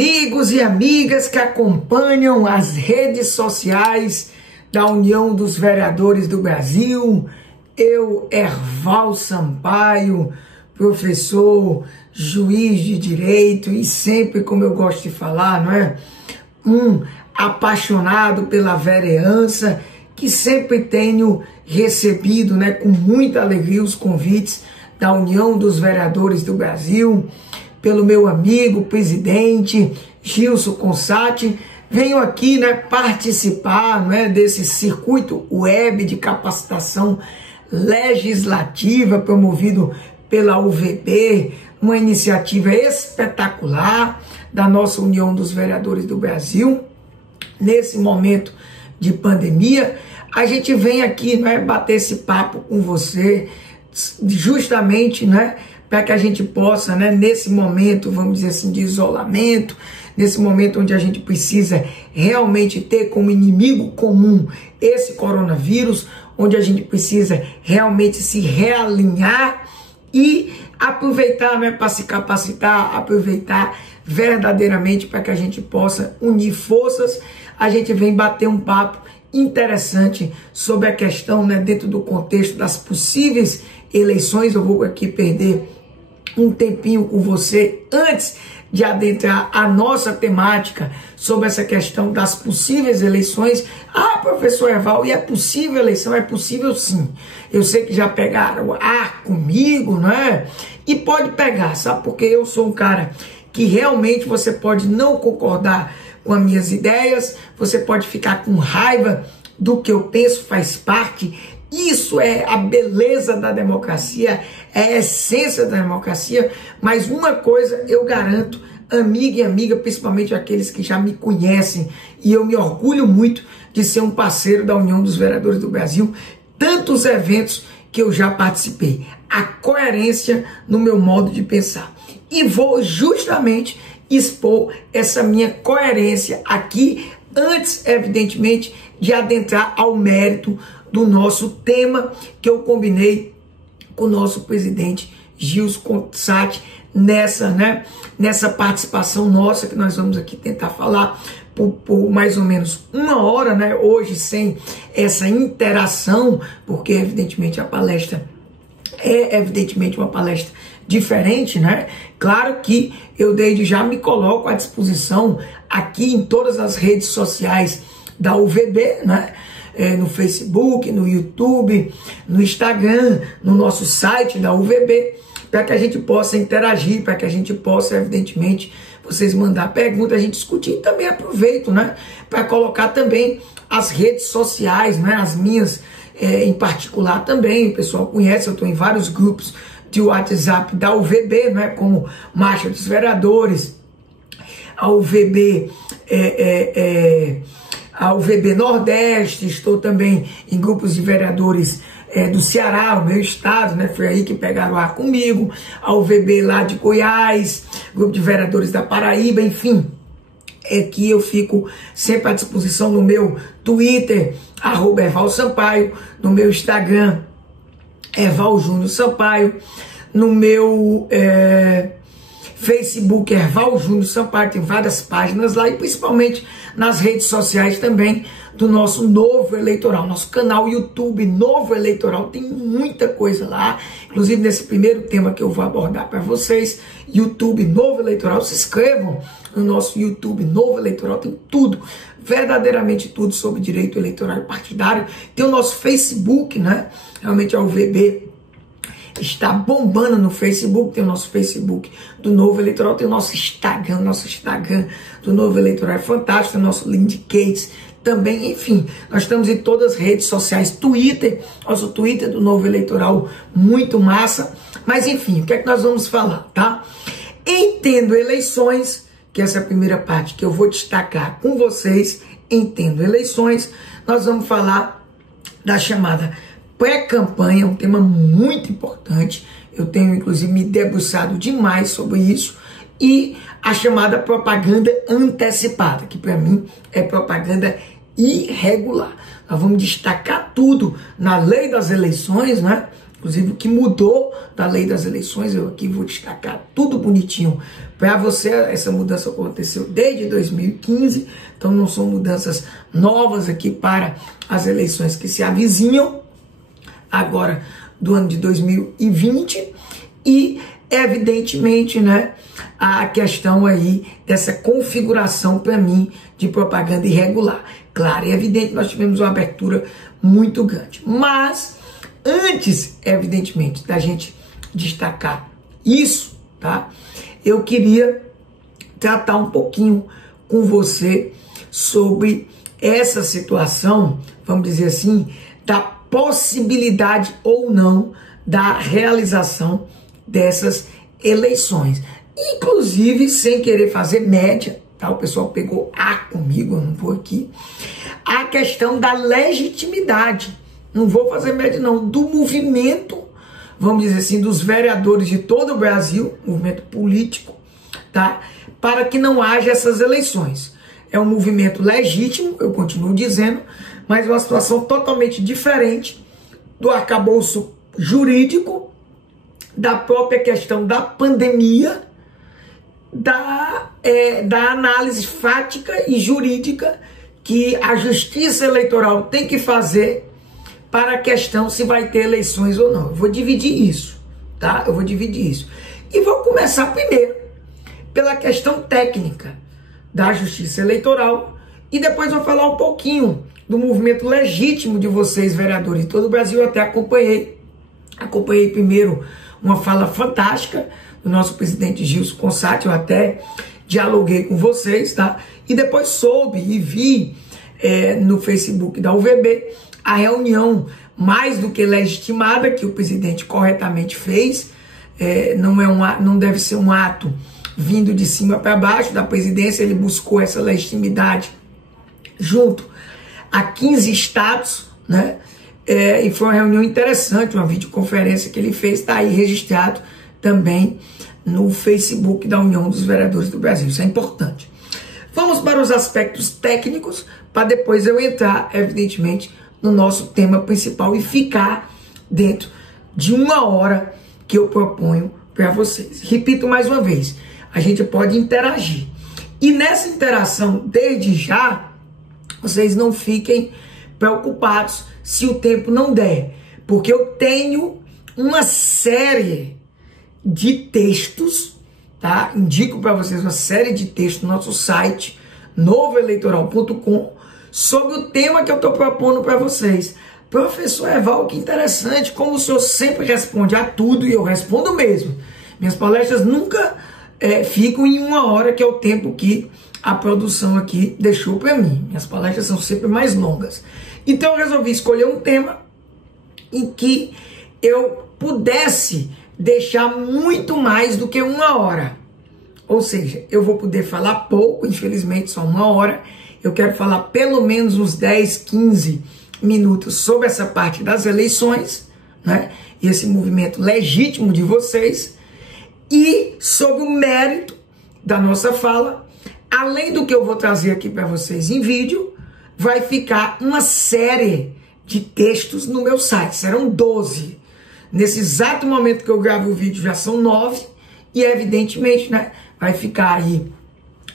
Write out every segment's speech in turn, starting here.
Amigos e amigas que acompanham as redes sociais da União dos Vereadores do Brasil, eu, Erval Sampaio, professor, juiz de direito e sempre, como eu gosto de falar, não é? Um apaixonado pela vereança, que sempre tenho recebido, né, com muita alegria os convites da União dos Vereadores do Brasil, pelo meu amigo, presidente Gilson Consati. Venho aqui, né, participar, né, desse circuito web de capacitação legislativa promovido pela UVB, uma iniciativa espetacular da nossa União dos Vereadores do Brasil. Nesse momento de pandemia, a gente vem aqui, né, bater esse papo com você, justamente, né, para que a gente possa, né, nesse momento, vamos dizer assim, de isolamento, nesse momento onde a gente precisa realmente ter como inimigo comum esse coronavírus, onde a gente precisa realmente se realinhar e aproveitar, né, para se capacitar, aproveitar verdadeiramente para que a gente possa unir forças. A gente vem bater um papo interessante sobre a questão, né, dentro do contexto das possíveis eleições. Eu vou aqui perder um tempinho com você antes de adentrar a nossa temática sobre essa questão das possíveis eleições. Ah, professor Erval, e é possível eleição? É possível sim. Eu sei que já pegaram comigo, né? E pode pegar, sabe? Porque eu sou um cara que realmente você pode não concordar com as minhas ideias, você pode ficar com raiva do que eu penso, faz parte. Isso é a beleza da democracia, é a essência da democracia. Mas uma coisa eu garanto, amiga e amiga, principalmente aqueles que já me conhecem, e eu me orgulho muito de ser um parceiro da União dos Vereadores do Brasil, tantos eventos que eu já participei, a coerência no meu modo de pensar. E vou justamente expor essa minha coerência aqui, antes, evidentemente, de adentrar ao mérito do nosso tema que eu combinei com o nosso presidente Gilson Consati nessa participação nossa, que nós vamos aqui tentar falar por mais ou menos uma hora, né? Hoje sem essa interação, porque evidentemente a palestra é evidentemente uma palestra diferente, né? Claro que eu desde já me coloco à disposição aqui em todas as redes sociais da UVB, né? No Facebook, no YouTube, no Instagram, no nosso site da UVB, para que a gente possa interagir, para que a gente possa, evidentemente, vocês mandar perguntas, a gente discutir. E também aproveito, né, para colocar também as redes sociais, né, as minhas em particular também. O pessoal conhece, eu estou em vários grupos de WhatsApp da UVB, né, como Marcha dos Vereadores, a UVB a UVB Nordeste, estou também em grupos de vereadores do Ceará, o meu estado, né? Foi aí que pegaram ar comigo, a UVB lá de Goiás, grupo de vereadores da Paraíba, enfim. É que eu fico sempre à disposição no meu Twitter, @Erval Sampaio, no meu Instagram, Erval Júnior Sampaio, no meu Facebook, Erval Júnior Sampaio, tem várias páginas lá, e principalmente nas redes sociais também do nosso Novo Eleitoral, nosso canal YouTube Novo Eleitoral, tem muita coisa lá, inclusive nesse primeiro tema que eu vou abordar para vocês, YouTube Novo Eleitoral. Se inscrevam no nosso YouTube Novo Eleitoral, tem tudo, verdadeiramente tudo sobre direito eleitoral e partidário. Tem o nosso Facebook, né? Realmente a UVB está bombando no Facebook, tem o nosso Facebook do Novo Eleitoral, tem o nosso Instagram do Novo Eleitoral é fantástico, tem o nosso Linkages também, enfim, nós estamos em todas as redes sociais, Twitter, nosso Twitter do Novo Eleitoral, muito massa, mas enfim, o que é que nós vamos falar, tá? Entendo eleições, que essa é a primeira parte que eu vou destacar com vocês, entendo eleições, nós vamos falar da chamada pré-campanha, um tema muito importante, eu tenho inclusive me debruçado demais sobre isso, e a chamada propaganda antecipada, que para mim é propaganda irregular. Nós vamos destacar tudo na lei das eleições, né? inclusive o que mudou da lei das eleições. Eu aqui vou destacar tudo bonitinho para você. Essa mudança aconteceu desde 2015, então não são mudanças novas aqui para as eleições que se avizinham agora do ano de 2020. E evidentemente, né, a questão aí dessa configuração para mim de propaganda irregular. Claro, é evidente, nós tivemos uma abertura muito grande, mas antes, evidentemente, da gente destacar isso, tá? Eu queria tratar um pouquinho com você sobre essa situação, vamos dizer assim, da possibilidade ou não da realização dessas eleições. Inclusive, sem querer fazer média, tá? O pessoal pegou A comigo, eu não vou aqui. A questão da legitimidade, não vou fazer média não, do movimento, vamos dizer assim, dos vereadores de todo o Brasil, movimento político, tá? Para que não haja essas eleições. É um movimento legítimo, eu continuo dizendo, mas uma situação totalmente diferente do arcabouço jurídico, da própria questão da pandemia, da análise fática e jurídica que a Justiça Eleitoral tem que fazer para a questão se vai ter eleições ou não. Eu vou dividir isso, tá? Eu vou dividir isso. E vou começar primeiro pela questão técnica da Justiça Eleitoral e depois vou falar um pouquinho do movimento legítimo de vocês, vereadores de todo o Brasil. Eu até acompanhei primeiro uma fala fantástica do nosso presidente Gilson Consati, eu até dialoguei com vocês, tá? E depois soube e vi no Facebook da UVB a reunião mais do que legitimada que o presidente corretamente fez. Não deve ser um ato vindo de cima para baixo da presidência, ele buscou essa legitimidade junto a 15 estados, né? E foi uma reunião interessante, uma videoconferência que ele fez, está aí registrado também no Facebook da União dos Vereadores do Brasil, isso é importante. Vamos para os aspectos técnicos, para depois eu entrar, evidentemente, no nosso tema principal e ficar dentro de uma hora que eu proponho para vocês. Repito mais uma vez, a gente pode interagir. E nessa interação, desde já, vocês não fiquem preocupados se o tempo não der, porque eu tenho uma série de textos, tá? Indico para vocês uma série de textos no nosso site, novoeleitoral.com, sobre o tema que eu estou propondo para vocês. Professor Eval, que interessante, como o senhor sempre responde a tudo, e eu respondo mesmo. Minhas palestras nunca ficam em uma hora, que é o tempo que a produção aqui deixou para mim. Minhas palestras são sempre mais longas. Então eu resolvi escolher um tema em que eu pudesse deixar muito mais do que uma hora. Ou seja, eu vou poder falar pouco, infelizmente só uma hora. Eu quero falar pelo menos uns 10, 15 minutos sobre essa parte das eleições, né? E esse movimento legítimo de vocês. E sobre o mérito da nossa fala, além do que eu vou trazer aqui para vocês em vídeo, vai ficar uma série de textos no meu site. Serão 12. Nesse exato momento que eu gravo o vídeo já são 9. E evidentemente, né, vai ficar aí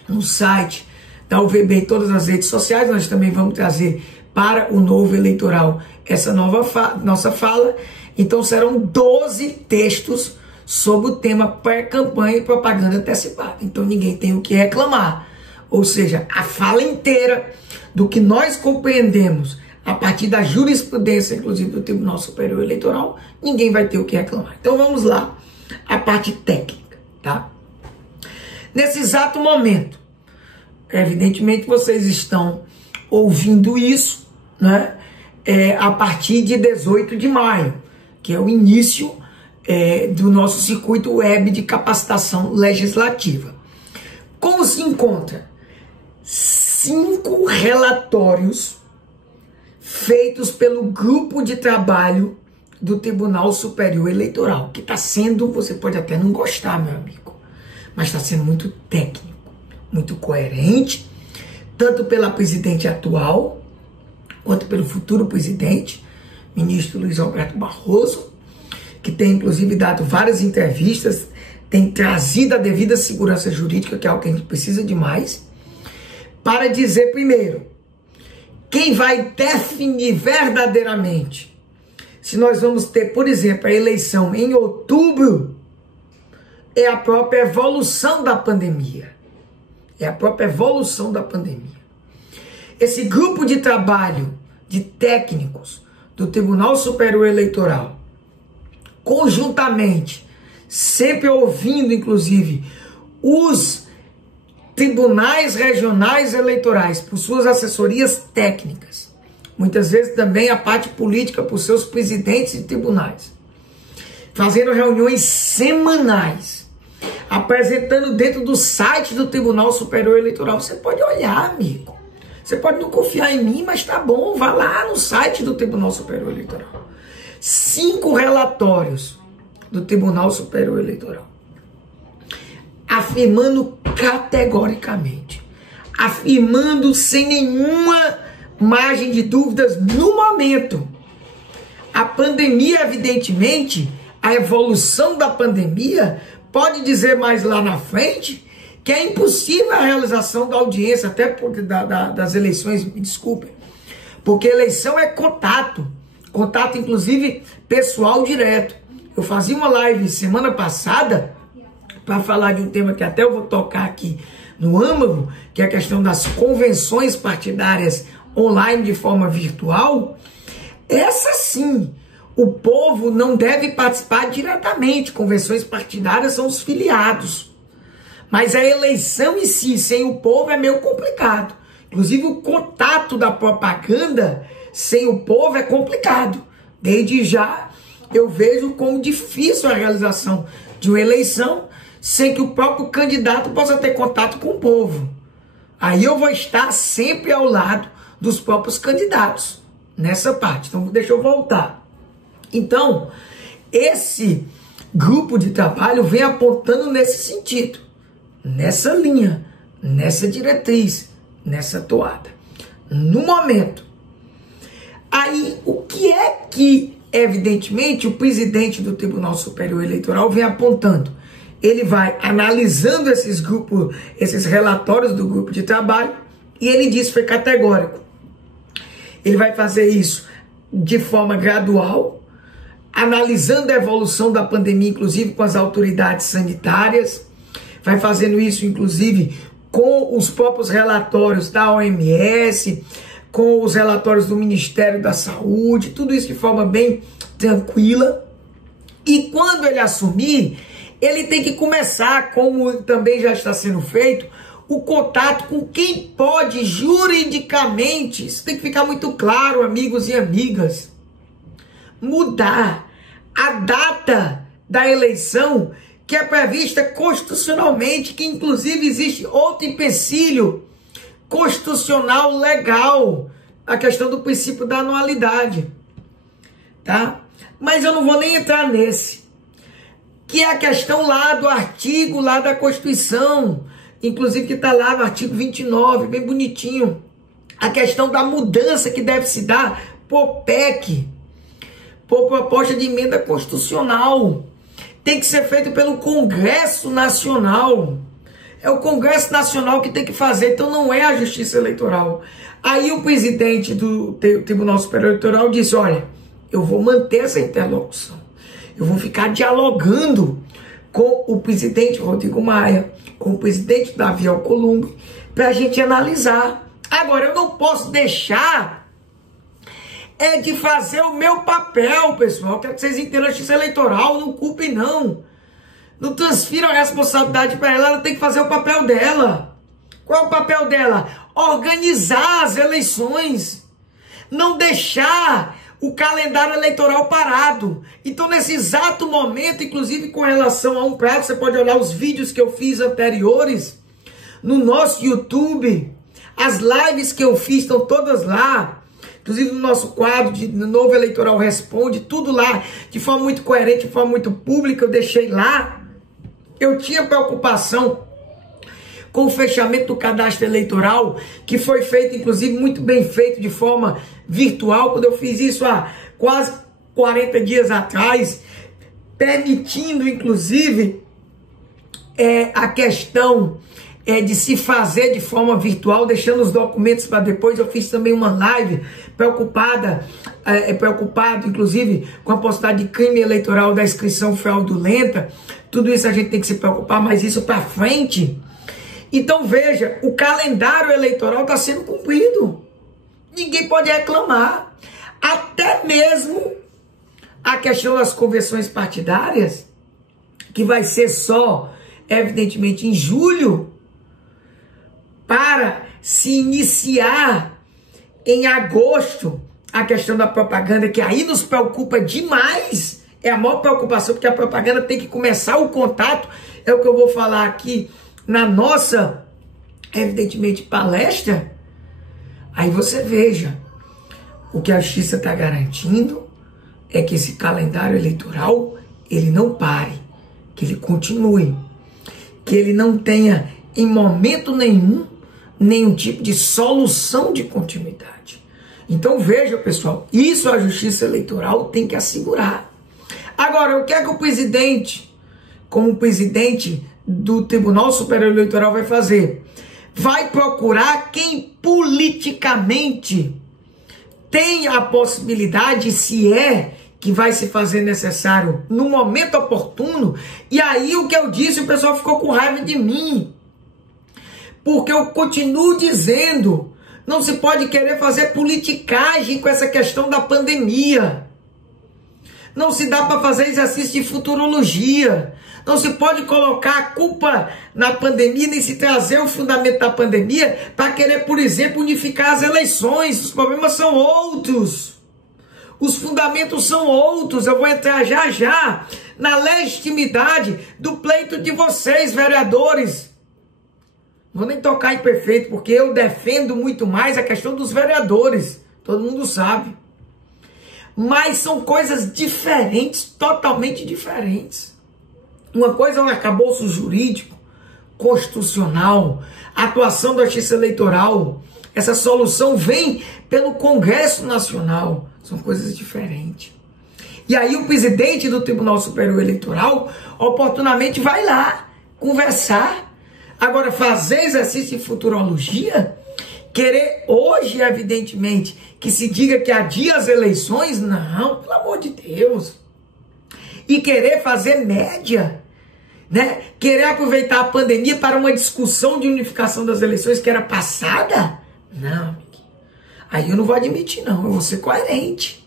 no site da UVB em todas as redes sociais. Nós também vamos trazer para o Novo Eleitoral essa nossa fala. Então serão 12 textos sobre o tema pré-campanha e propaganda antecipada. Então ninguém tem o que reclamar. Ou seja, a fala inteira do que nós compreendemos a partir da jurisprudência, inclusive do Tribunal Superior Eleitoral, ninguém vai ter o que reclamar. Então vamos lá, a parte técnica, tá? Nesse exato momento, evidentemente vocês estão ouvindo isso, né? A partir de 18 de maio, que é o início do nosso circuito web de capacitação legislativa. Como se encontra? 5 relatórios feitos pelo grupo de trabalho do Tribunal Superior Eleitoral, que está sendo, você pode até não gostar, meu amigo, mas está sendo muito técnico, muito coerente, tanto pela presidente atual, quanto pelo futuro presidente, ministro Luiz Alberto Barroso, que tem inclusive dado várias entrevistas, tem trazido a devida segurança jurídica, que é algo que a gente precisa demais, para dizer primeiro, quem vai definir verdadeiramente se nós vamos ter, por exemplo, a eleição em outubro, é a própria evolução da pandemia. É a própria evolução da pandemia. Esse grupo de trabalho de técnicos do Tribunal Superior Eleitoral, conjuntamente, sempre ouvindo, inclusive, os tribunais regionais eleitorais por suas assessorias técnicas, muitas vezes também a parte política por seus presidentes de tribunais, fazendo reuniões semanais, apresentando dentro do site do Tribunal Superior Eleitoral. Você pode olhar, amigo. Você pode não confiar em mim, mas tá bom, vá lá no site do Tribunal Superior Eleitoral. 5 relatórios do Tribunal Superior Eleitoral, afirmando categoricamente, afirmando sem nenhuma margem de dúvidas no momento. A pandemia, evidentemente, a evolução da pandemia pode dizer mais lá na frente que é impossível a realização da audiência, até porque das eleições, me desculpem, porque eleição é contato inclusive pessoal direto. Eu fazia uma live semana passada para falar de um tema que até eu vou tocar aqui no âmago, que é a questão das convenções partidárias online de forma virtual. Essa sim, o povo não deve participar diretamente. Convenções partidárias são os filiados. Mas a eleição em si, sem o povo, é meio complicado. Inclusive o contato da propaganda sem o povo é complicado. Desde já eu vejo como difícil a realização de uma eleição sem que o próprio candidato possa ter contato com o povo. Aí eu vou estar sempre ao lado dos próprios candidatos nessa parte. Então deixa eu voltar. Então, esse grupo de trabalho vem apontando nesse sentido, nessa linha, nessa diretriz, nessa toada. No momento. Aí, o que é que, evidentemente, o presidente do Tribunal Superior Eleitoral vem apontando? Ele vai analisando esses grupos, esses relatórios do grupo de trabalho, e ele diz, foi categórico. Ele vai fazer isso de forma gradual, analisando a evolução da pandemia, inclusive com as autoridades sanitárias, vai fazendo isso, inclusive, com os próprios relatórios da OMS, com os relatórios do Ministério da Saúde, tudo isso de forma bem tranquila. E quando ele assumir, ele tem que começar, como também já está sendo feito, o contato com quem pode juridicamente, isso tem que ficar muito claro, amigos e amigas, mudar a data da eleição que é prevista constitucionalmente, que inclusive existe outro empecilho constitucional legal, a questão do princípio da anualidade, tá? Mas eu não vou nem entrar nesse, que é a questão lá do artigo lá da Constituição, inclusive que está lá no artigo 29, bem bonitinho, a questão da mudança que deve se dar por PEC, por proposta de emenda constitucional, tem que ser feito pelo Congresso Nacional. É o Congresso Nacional que tem que fazer, então não é a Justiça Eleitoral. Aí o presidente do Tribunal Superior Eleitoral disse, olha, eu vou manter essa interlocução. Eu vou ficar dialogando com o presidente Rodrigo Maia, com o presidente Davi Alcolumbre, para a gente analisar. Agora, eu não posso deixar de fazer o meu papel, pessoal. Quero que vocês entendam, a Justiça Eleitoral, não culpem não. Não transfiram a responsabilidade para ela, ela tem que fazer o papel dela. Qual é o papel dela? Organizar as eleições. Não deixar o calendário eleitoral parado. Então, nesse exato momento, inclusive com relação a um prazo, você pode olhar os vídeos que eu fiz anteriores no nosso YouTube. As lives que eu fiz estão todas lá. Inclusive no nosso quadro de Novo Eleitoral Responde, tudo lá, de forma muito coerente, de forma muito pública, eu deixei lá. Eu tinha preocupação com o fechamento do cadastro eleitoral, que foi feito, inclusive, muito bem feito, de forma virtual, quando eu fiz isso há quase 40 dias atrás, permitindo, inclusive, a questão de se fazer de forma virtual, deixando os documentos para depois. Eu fiz também uma live preocupado, inclusive, com a postagem de crime eleitoral da inscrição fraudulenta. Tudo isso a gente tem que se preocupar, mas isso para frente. Então veja, o calendário eleitoral está sendo cumprido. Ninguém pode reclamar. Até mesmo a questão das convenções partidárias, que vai ser só, evidentemente, em julho, para se iniciar em agosto a questão da propaganda, que aí nos preocupa demais. É a maior preocupação, porque a propaganda tem que começar o contato. É o que eu vou falar aqui na nossa, evidentemente, palestra. Aí você veja, o que a justiça está garantindo é que esse calendário eleitoral, ele não pare, que ele continue, que ele não tenha, em momento nenhum tipo de solução de continuidade. Então veja, pessoal, isso a justiça eleitoral tem que assegurar. Agora, o que é que o presidente, como presidente do Tribunal Superior Eleitoral, vai fazer? Vai procurar quem politicamente tem a possibilidade, se é que vai se fazer necessário no momento oportuno. E aí o que eu disse, o pessoal ficou com raiva de mim. Porque eu continuo dizendo, não se pode querer fazer politicagem com essa questão da pandemia. Não se dá para fazer exercício de futurologia. Não se pode colocar a culpa na pandemia, nem se trazer o fundamento da pandemia para querer, por exemplo, unificar as eleições. Os problemas são outros. Os fundamentos são outros. Eu vou entrar já na legitimidade do pleito de vocês, vereadores. Não vou nem tocar em perfeito, porque eu defendo muito mais a questão dos vereadores. Todo mundo sabe. Mas são coisas diferentes, totalmente diferentes. Uma coisa é um arcabouço jurídico, constitucional, atuação da justiça eleitoral. Essa solução vem pelo Congresso Nacional. São coisas diferentes. E aí o presidente do Tribunal Superior Eleitoral, oportunamente, vai lá conversar. Agora, fazer exercício de futurologia, querer hoje, evidentemente, que se diga que adia as eleições, não, pelo amor de Deus. E querer fazer média, né? Querer aproveitar a pandemia para uma discussão de unificação das eleições que era passada, não. Aí eu não vou admitir, não. Eu vou ser coerente.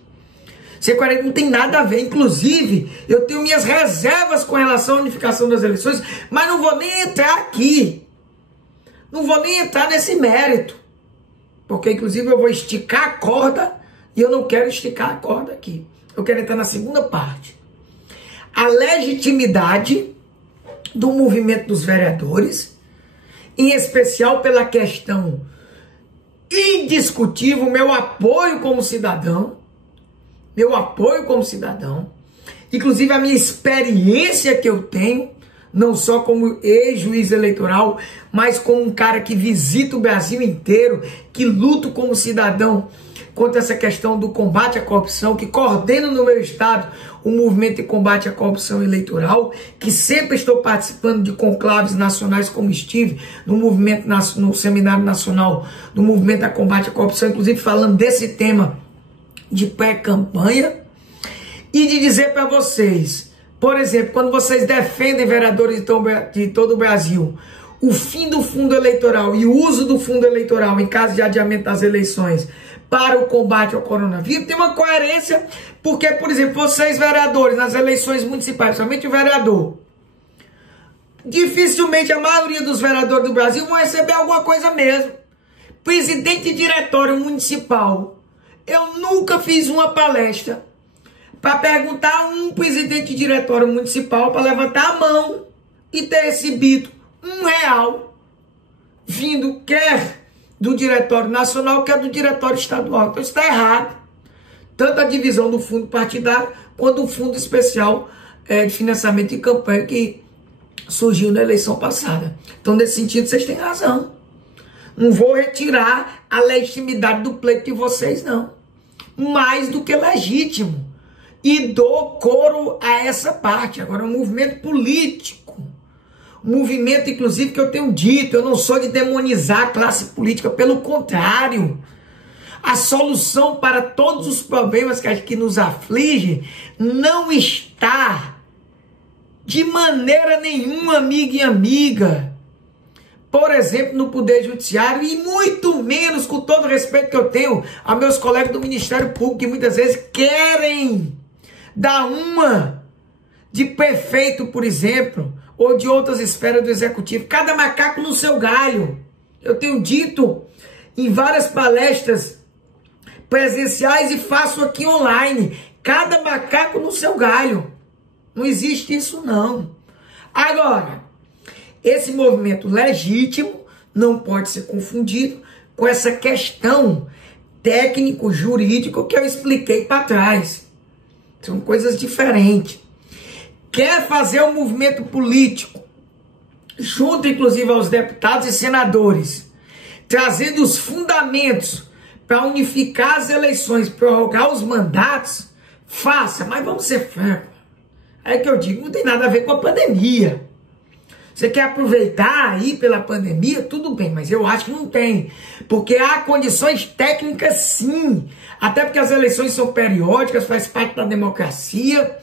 Ser coerente não tem nada a ver. Inclusive, eu tenho minhas reservas com relação à unificação das eleições, mas não vou nem entrar aqui. Não vou nem entrar nesse mérito. Porque, inclusive, eu vou esticar a corda e eu não quero esticar a corda aqui. Eu quero entrar na segunda parte. A legitimidade do movimento dos vereadores, em especial pela questão indiscutível, meu apoio como cidadão, inclusive a minha experiência que eu tenho, não só como ex-juiz eleitoral, mas como um cara que visita o Brasil inteiro, que luto como cidadão contra essa questão do combate à corrupção, que coordeno no meu estado o movimento de combate à corrupção eleitoral, que sempre estou participando de conclaves nacionais, como estive no movimento, no Seminário Nacional do Movimento a Combate à Corrupção, inclusive falando desse tema de pré-campanha, e de dizer para vocês, por exemplo, quando vocês defendem vereadores de todo o Brasil, o fim do fundo eleitoral e o uso do fundo eleitoral em caso de adiamento das eleições para o combate ao coronavírus, tem uma coerência, porque, por exemplo, vocês vereadores nas eleições municipais, somente o vereador, dificilmente a maioria dos vereadores do Brasil vão receber alguma coisa mesmo. Presidente de diretório municipal, eu nunca fiz uma palestra para perguntar a um presidente de diretório municipal para levantar a mão e ter recebido R$1 vindo quer do diretório nacional, quer do diretório estadual. Então isso está errado. Tanto a divisão do fundo partidário quanto o fundo especial de financiamento de campanha que surgiu na eleição passada. Então, nesse sentido, vocês têm razão. Não vou retirar a legitimidade do pleito de vocês, não. Mais do que legítimo. e dou coro a essa parte. Agora, um movimento político, um movimento, inclusive, que eu tenho dito, eu não sou de demonizar a classe política, pelo contrário. A solução para todos os problemas que nos afligem não está de maneira nenhuma, amiga e amiga, por exemplo, no Poder Judiciário, e muito menos, com todo o respeito que eu tenho a meus colegas do Ministério Público, que muitas vezes querem dar uma de prefeito, por exemplo, ou de outras esferas do Executivo. Cada macaco no seu galho. Eu tenho dito em várias palestras presenciais e faço aqui online. Cada macaco no seu galho. Não existe isso, não. Agora, esse movimento legítimo não pode ser confundido com essa questão técnico-jurídico que eu expliquei para trás. São coisas diferentes. Quer fazer um movimento político, junto inclusive aos deputados e senadores, trazendo os fundamentos para unificar as eleições, prorrogar os mandatos, faça, mas vamos ser francos. É que eu digo, não tem nada a ver com a pandemia. Você quer aproveitar aí pela pandemia? Tudo bem, mas eu acho que não tem. Porque há condições técnicas, sim. Até porque as eleições são periódicas, faz parte da democracia.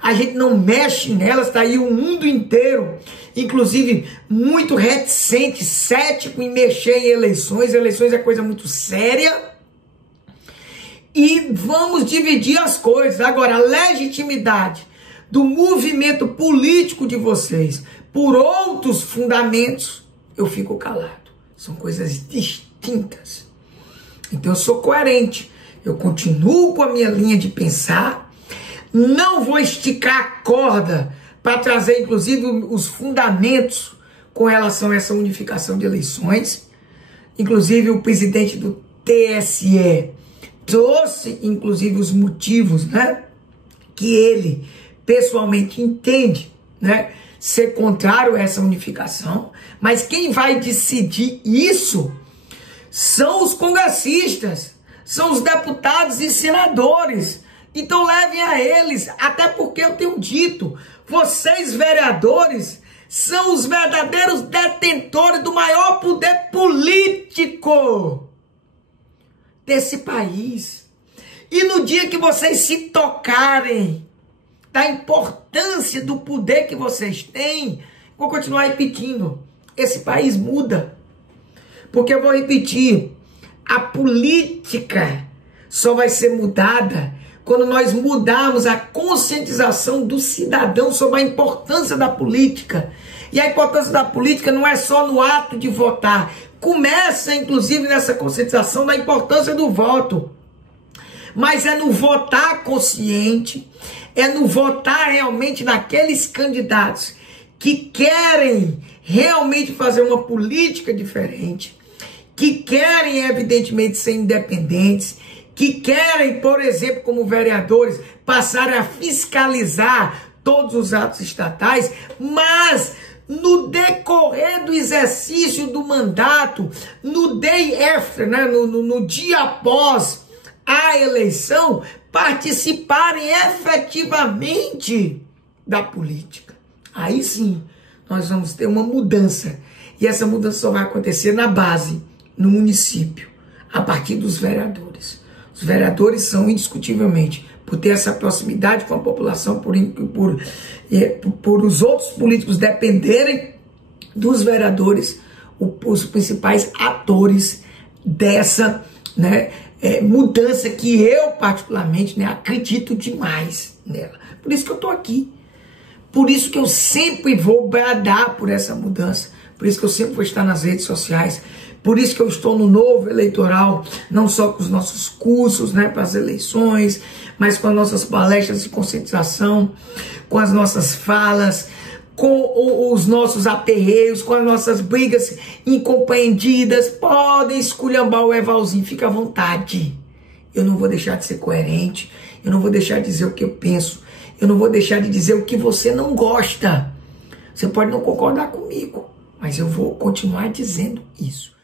A gente não mexe nelas, está aí o mundo inteiro, inclusive muito reticente, cético em mexer em eleições. Eleições é coisa muito séria. E vamos dividir as coisas. Agora, a legitimidade do movimento político de vocês por outros fundamentos, eu fico calado. São coisas distintas. Então eu sou coerente. Eu continuo com a minha linha de pensar. Não vou esticar a corda para trazer, inclusive, os fundamentos com relação a essa unificação de eleições. Inclusive, o presidente do TSE trouxe, inclusive, os motivos, né, que ele pessoalmente entende, né, ser contrário a essa unificação. Mas quem vai decidir isso são os congressistas, são os deputados e senadores. Então levem a eles, até porque eu tenho dito, vocês vereadores são os verdadeiros detentores do maior poder político desse país. E no dia que vocês se tocarem da importância do poder que vocês têm, vou continuar repetindo, esse país muda. Porque eu vou repetir, a política só vai ser mudada quando nós mudarmos a conscientização do cidadão sobre a importância da política. E a importância da política não é só no ato de votar. Começa, inclusive, nessa conscientização da importância do voto. Mas é no votar consciente, é no votar realmente naqueles candidatos que querem realmente fazer uma política diferente, que querem, evidentemente, ser independentes, que querem, por exemplo, como vereadores, passar a fiscalizar todos os atos estatais, mas no decorrer do exercício do mandato, no day after, né, no dia após a eleição, participarem efetivamente da política. Aí sim, nós vamos ter uma mudança. E essa mudança só vai acontecer na base, no município, a partir dos vereadores. Os vereadores são, indiscutivelmente, por ter essa proximidade com a população, por os outros políticos dependerem dos vereadores, os principais atores dessa, né, mudança que eu, particularmente, né, acredito demais nela. Por isso que eu estou aqui. Por isso que eu sempre vou bradar por essa mudança. Por isso que eu sempre vou estar nas redes sociais. Por isso que eu estou no Novo Eleitoral, não só com os nossos cursos, né, para as eleições, mas com as nossas palestras de conscientização, com as nossas falas, com os nossos aperreios, com as nossas brigas incompreendidas. Podem esculhambar o Evalzinho, fica à vontade. Eu não vou deixar de ser coerente, eu não vou deixar de dizer o que eu penso, eu não vou deixar de dizer o que você não gosta. Você pode não concordar comigo, mas eu vou continuar dizendo isso.